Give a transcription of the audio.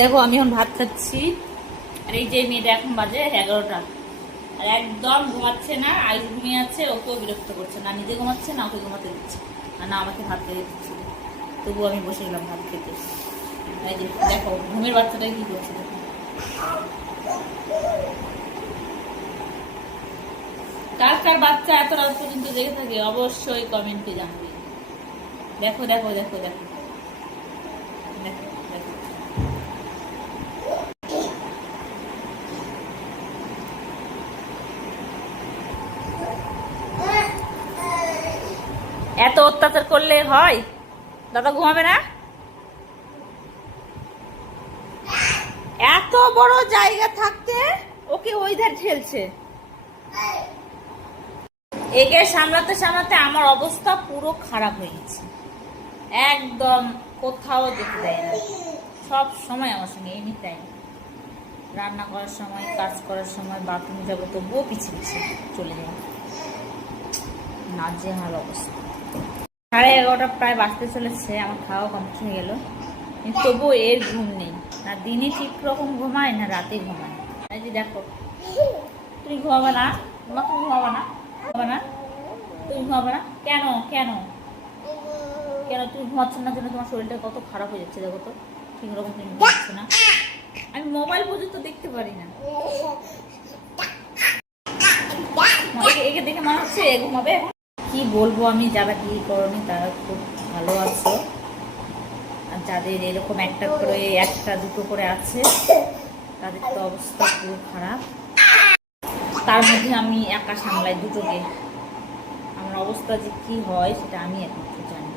দেখো আমি এখন ভাত খাচ্ছি, আর এই যে মেয়েটা এখন বাজে 11টা, আর একদম ঘুমাচ্ছে না। আইস ঘুমিয়ে আছে, ওকেও বিরক্ত করছে না, নিজে ঘুমাচ্ছে না, ওকে ঘুমাতে দিচ্ছে, আর না আমাকে ভাত খেতে দিচ্ছে। তবুও আমি বসে গেলাম ভাত খেতে। এই যে দেখো ঘুমের বাচ্চাটা কি করছে দেখো। কার কার বাচ্চা এত রাত পর্যন্ত জেগে থাকে অবশ্যই কমেন্টে জানাবে। দেখো দেখো দেখো দেখো দেখো দেখো। এত অত্যাচার করলে হয়? দাদা ঘুমাবে না? এত বড় জায়গা থাকতে ওকে ওই ধার ঠেলছে। একে সামলাতে সামলাতে আমার অবস্থা পুরো খারাপ হয়ে গেছে, একদম কোথাও যেতে দেয় না, সব সময় আমার সঙ্গে এনি টাইম। রান্না করার সময়, কাজ করার সময়, বাথরুমে যাবো তবুও পিছিয়ে পিছিয়ে চলে যাবে। নাজেহাল অবস্থা। 11:30 প্রায় বাজতে চলেছে, আমার খাওয়া কমপ্লিট হয়ে গেল, কিন্তু তবুও এর ঘুম নেই। না দিনে ঠিক রকম ঘুমায়, না রাতে ঘুমায়। এই যে দেখো, তুমি ঘুমাবে না? তোমাকে ঘুমাবে না? ঘুমাবে না? তুমি ঘুমাবে না কেন? কেন কেন তুমি ঘুমাচ্ছ না? জন্য তোমার শরীরটা কত খারাপ হয়ে যাচ্ছে, দেখো তো। ঠিক রকম তুমি ঘুমাচ্ছ না, আমি মোবাইল পর্যন্ত দেখতে পারি না। একে দেখে মনে হচ্ছে ঘুমাবে। কি বলবো আমি, যারা কি করনি তারা খুব ভালো আছো, আর যাদের এরকম একটা করে, একটা দুটো করে আছে, তাদের তো অবস্থা পুরো খারাপ। তার মধ্যে আমি একা সামলাই দুটোকে। আমার অবস্থা যে কি হয় সেটা আমি একমাত্র জানি।